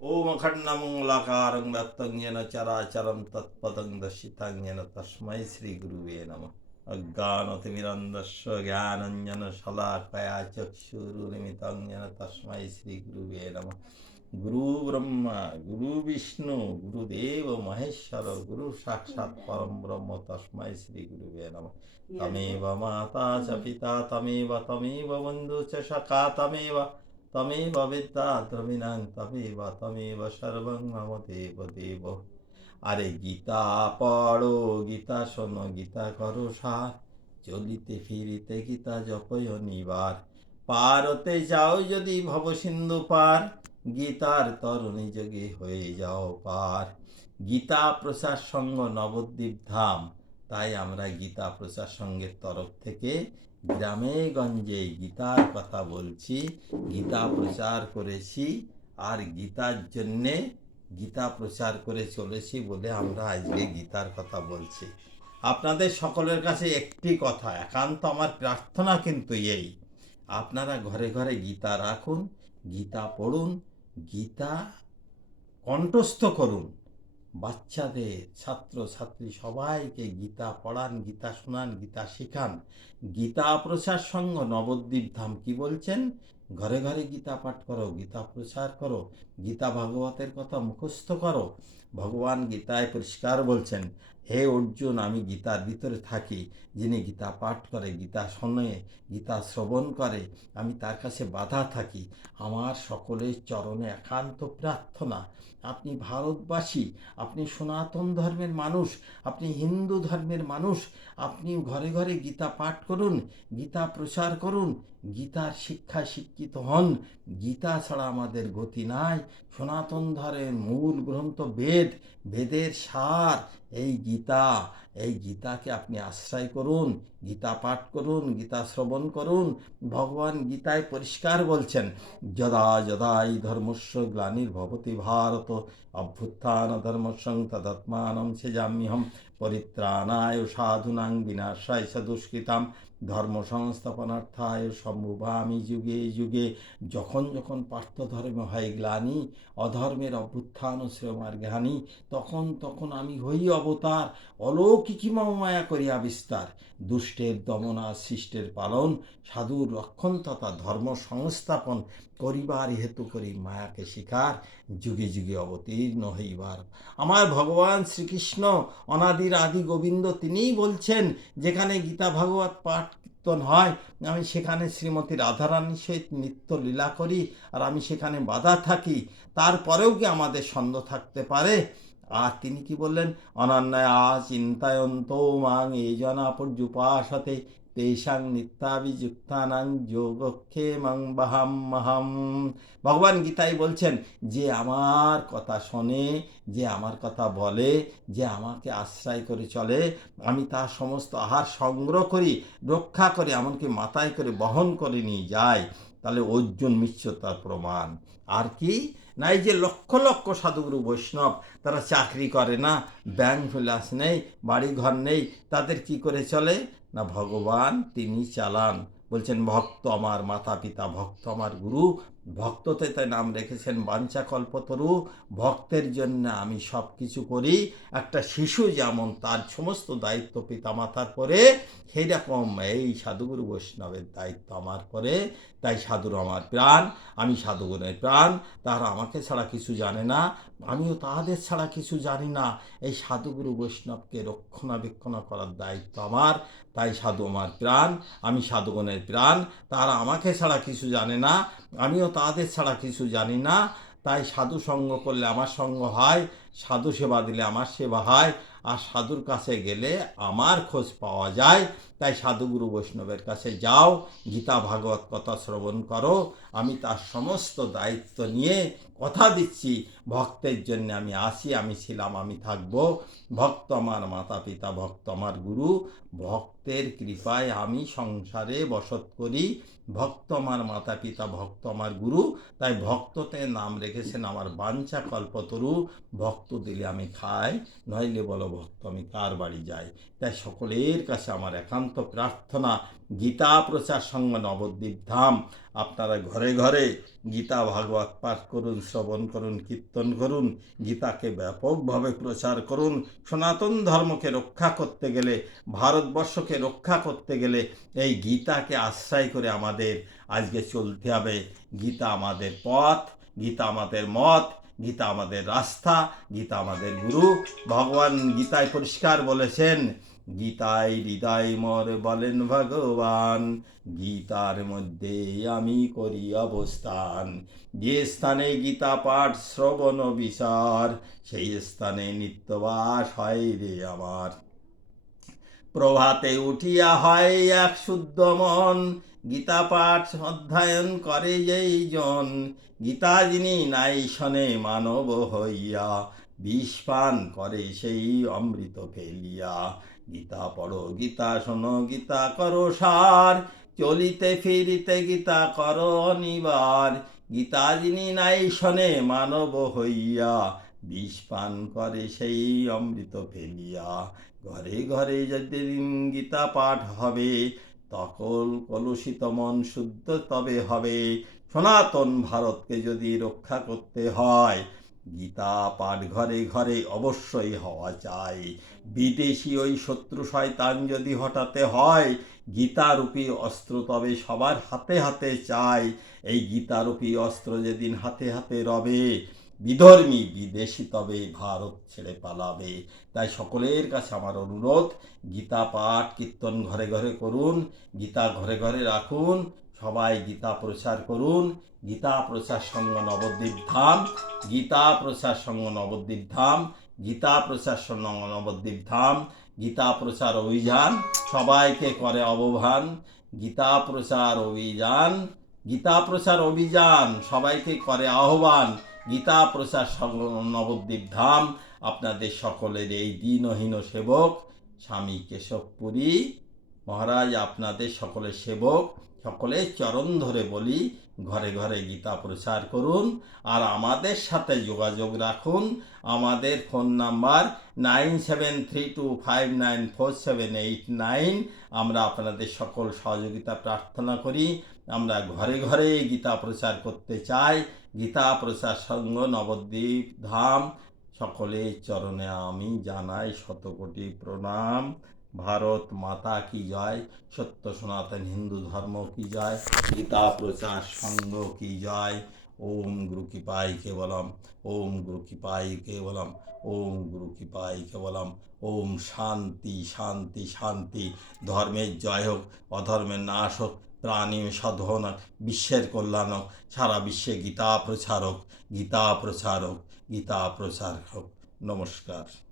ओम अखंडमंगलाकारं व्याप्तं येन चराचरं तत्पदं दर्शितं येन तस्मै श्रीगुरुवे नमः। अज्ञानतिमिरन्दस्य ज्ञानाञ्जनशलाकया चक्षुरुन्मिलितं येन तस्मै श्रीगुरुवे नमः। गुरु ब्रह्मा गुरु विष्णु गुरुदेव महेश्वर गुरु साक्षात् परं ब्रह्म तस्मै श्रीगुरुवे नमः। तमेव माता च पिता तमेव बन्धु च सखा तमेव विद्या द्रविणं तमेव सर्वं मम देव देव। আরে গীতা পড়ো গীতা শোনো গীতা করো সার, চলিতে ফিরিতে গীতা জপয় নিবার, পারতে যাও যদি ভব সিন্ধু পার, গীতার তরণী যোগে হয়ে যাও পার। গীতা প্রচার সংঘ নবদ্বীপ ধাম, তাই আমরা গীতা প্রচার সংঘের তরফ থেকে গ্রামে গঞ্জে গীতার কথা বলছি, গীতা প্রচার করেছি আর গীতার জন্যে গীতা প্রচার করে চলেছি বলে আমরা আজকে গীতার কথা বলছি। আপনাদের সকলের কাছে একটি কথা, একান্ত আমার প্রার্থনা কিন্তু এই, আপনারা ঘরে ঘরে গীতা রাখুন, গীতা পড়ুন, গীতা কণ্ঠস্থ করুন, বাচ্চাদের ছাত্র ছাত্রী সবাইকে গীতা পড়ান, গীতা শোনান, গীতা শেখান। গীতা প্রচার সংঘ নবদ্বীপ ধাম কি বলছেন? ঘরে ঘরে গীতা পাঠ করো, গীতা প্রচার করো, গীতা ভাগবতের কথা মুখস্থ করো। ভগবান গীতায় পরিষ্কার বলছেন, হে অর্জুন, আমি গীতার ভিতরে থাকি, যিনি গীতা পাঠ করে, গীতা শোনে, গীতা শ্রবণ করে, আমি তার কাছে বাধা থাকি। আমার সকলের চরণে একান্ত প্রার্থনা, আপনি ভারতবাসী, আপনি সনাতন ধর্মের মানুষ, আপনি হিন্দু ধর্মের মানুষ, আপনি ঘরে ঘরে গীতা পাঠ করুন, গীতা প্রচার করুন, গীতার শিক্ষায় শিক্ষিত হন। গীতা ছাড়া আমাদের গতি নাই। সনাতন ধর্মের মূল গ্রন্থ বেদ, বেদের সার এই গীতা। এই গীতাকে আপনি আশ্রয় করুন, গীতা পাঠ করুন, গীতা শ্রবণ করুন। ভগবান গীতায় পরিষ্কার বলছেন, যদা যদা ই ধর্মস্য গ্লানির্ভবতি ভারত অভ্যুত্থান ধর্মস্যং তদাত্মানং সৃজাম্যহম পরিত্রাণায় সাধুনাং বিনাশায় চ দুষ্কৃতাম ধর্ম সংস্থাপনার্থায় সম্ভবামি যুগে যুগে। যখন যখন পার্থ ধর্মে হয় গ্লানি, অধর্মের অভ্যুত্থান ও শ্রমার্গে হানি, তখন তখন আমি হই অবতার, অলৌকিকী মম মায়া করিয়া বিস্তার। দুষ্টের দমনা, শিষ্টের পালন, সাধুর রক্ষণ তথা ধর্ম সংস্থাপন করিবার হেতু করি মায়াকে শিকার, যুগে যুগে অবতীর্ণ হইবার। আমার ভগবান শ্রীকৃষ্ণ অনাদির আদি গোবিন্দ, তিনিই বলছেন, যেখানে গীতা ভাগবত পাঠ কীর্তন হয় আমি সেখানে শ্রীমতী রাধারানীর সহিত নিত্য লীলা করি, আর আমি সেখানে বাধা থাকি। তারপরেও কি আমাদের ছন্দ থাকতে পারে? আর তিনি কি বললেন, অনন্যয়া চিন্তায়ন্ত মাং এই জনা পর্যুপাসতে তেষাং নিত্যাভিযুক্তানাং যোগক্ষেমং বাহাম্মহম। ভগবান গীতায় বলছেন, যে আমার কথা শোনে, যে আমার কথা বলে, যে আমাকে আশ্রয় করে চলে, আমি তার সমস্ত আহার সংগ্রহ করি, রক্ষা করে, এমনকি মাথায় করে বহন করে নিয়ে যাই। তাহলে অর্জুন মিশ্র তার প্রমাণ। আর কি না, এই যে লক্ষ লক্ষ সাধুগুরু বৈষ্ণব, তারা চাকরি করে না, ব্যাংক বিলাস নেই, বাড়ি ঘর নেই, তাদের কি করে চলে না, ভগবান তিনি চালান। বলছেন, ভক্ত আমার মাতা পিতা, ভক্ত আমার গুরু। ভক্ততে তাই নাম রেখেছেন বাঞ্ছা কল্পতরু। ভক্তের জন্য আমি সব কিছু করি। একটা শিশু যেমন তার সমস্ত দায়িত্ব পিতা মাতার পরে, সেই রকম এই সাধুগুরু বৈষ্ণবের দায়িত্ব আমার পরে। তাই সাধুর আমার প্রাণ, আমি সাধুগুণের প্রাণ। তারা আমাকে ছাড়া কিছু জানে না, আমিও তাহাদের ছাড়া কিছু জানি না। এই সাধুগুরু বৈষ্ণবকে রক্ষণাবেক্ষণ করার দায়িত্ব আমার। তাই সাধু আমার প্রাণ, আমি সাধুগণের প্রাণ। তারা আমাকে ছাড়া কিছু জানে না, আমিও তাদের ছাড়া কিছু জানি না। তাই সাধু সঙ্গ করলে আমার সঙ্গ হয়, সাধু সেবা দিলে আমার সেবা হয়, আর সাধুর কাছে গেলে আমার খোঁজ পাওয়া যায়। তাই সাধুগুরু বৈষ্ণবের কাছে যাও, গীতা ভাগবত কথা শ্রবণ করো। আমি তার সমস্ত দায়িত্ব নিয়ে কথা দিচ্ছি, ভক্তের জন্য আমি আসি, আমি ছিলাম, আমি থাকব। ভক্ত আমার মাতা পিতা, ভক্ত আমার গুরু। ভক্তের কৃপায় আমি সংসারে বসত করি। ভক্ত আমার মাতা পিতা, ভক্ত আমার গুরু। তাই ভক্ততে নাম রেখেছেন আমার বাঞ্ছা কল্পতরু। ভক্ত দিলে আমি খাই, নইলে বলো ভক্ত আমি কার বাড়ি যাই। তাই সকলের কাছে আমার একান্ত প্রার্থনা, গীতা প্রচার সঙ্গে নবদ্বীপ ধাম, আপনারা ঘরে ঘরে গীতা ভাগবত পাঠ করুন, শ্রবণ করুন, কীর্তন করুন, গীতাকে ব্যাপকভাবে প্রচার করুন। সনাতন ধর্মকে রক্ষা করতে গেলে, ভারতবর্ষকে রক্ষা করতে গেলে এই গীতাকে আশ্রয় করে আমাদের আজকে চলতে হবে। গীতা আমাদের পথ, গীতা আমাদের মত, গীতা আমাদের রাস্তা, গীতা আমাদের গুরু। ভগবান গীতায় পরিষ্কার বলেছেন, গীতায় হৃদয় মোর বলেন ভগবান, গীতার মধ্যে আমি করি অবস্থান। যে স্থানে গীতা পাঠ শ্রবণ বিচার, সেই স্থানে নিত্যবাস হয় রে আমার। প্রভাতে উঠিয়া হয় এক শুদ্ধ মন, গীতা পাঠ অধ্যয়ন করে যেই জন। গীতা যিনি নাই শোনে মানব হইয়া, বিষ পান করে সেই অমৃত ফেলিয়া। গীতা পড়ো, গীতা শোনো, গীতা করো সার, চলিতে ফিরিতে গীতা করো অনিবার। গীতা যিনি নাই শোনে মানব হইয়া, বিষ পান করে সেই অমৃত ফেলিয়া। ঘরে ঘরে যেদিন গীতা পাঠ হবে, তখন কলুষিত মন শুদ্ধ তবে হবে। সনাতন ভারতকে যদি রক্ষা করতে হয়, গীতা পাঠ ঘরে ঘরে অবশ্যই হওয়া চাই। বিদেশি ওই শত্রু শয়তান যদি হটাতে হয়, গীতারূপী অস্ত্র তবে সবার হাতে হাতে চাই। এই গীতারূপী অস্ত্র যেদিন হাতে হাতে রবে, বিধর্মী বিদেশি তবে ভারত ছেড়ে পালাবে। তাই সকলের কাছে আমার অনুরোধ, গীতা পাঠ কীর্তন ঘরে ঘরে করুন, গীতা ঘরে ঘরে রাখুন, সবাই গীতা প্রচার করুন। গীতা প্রচার সঙ্গ নবদ্বীপ ধাম, গীতা প্রচার সঙ্গ নবদ্বীপ ধাম, গীতা প্রচার সঙ্গ নবদ্বীপ ধাম। গীতা প্রচার অভিযান সবাইকে করে আহ্বান, গীতা প্রচার অভিযান, গীতা প্রচার অভিযান সবাইকে করে আহ্বান। গীতা প্রচার সঙ্গ নবদ্বীপ ধাম, আপনাদের সকলের এই দীনহীন সেবক স্বামী কেশবপুরী মহারাজ আপনাদের সকলের সেবক। সকলের চরণ ধরে বলি, ঘরে ঘরে গীতা প্রচার করুন আর আমাদের সাথে যোগাযোগ রাখুন। আমাদের ফোন নাম্বার 9732594789। আমরা আপনাদের সকল সহযোগিতা প্রার্থনা করি। আমরা ঘরে ঘরে গীতা প্রচার করতে চাই। গীতা প্রচার সঙ্গ নবদ্বীপ ধাম, সকলের চরণে আমি জানাই শতকোটি প্রণাম। ভারত মাতা কি জয়, সত্য সনাতন হিন্দু ধর্ম কি জয়, গীতা প্রচার সঙ্গ কি জয়। ওম গুরু কৃপাই কেবলম, ওম গুরু কৃপাই কেবলম, ওম গুরু কৃপাই কেবলম। ওম শান্তি শান্তি শান্তি। ধর্মের জয় হোক, অধর্মের নাশ হোক, প্রাণী সাধন হোক, বিশ্বের কল্যাণ হোক, সারা বিশ্বে গীতা প্রচার হোক, গীতা প্রচার হোক, গীতা প্রচার হোক। নমস্কার।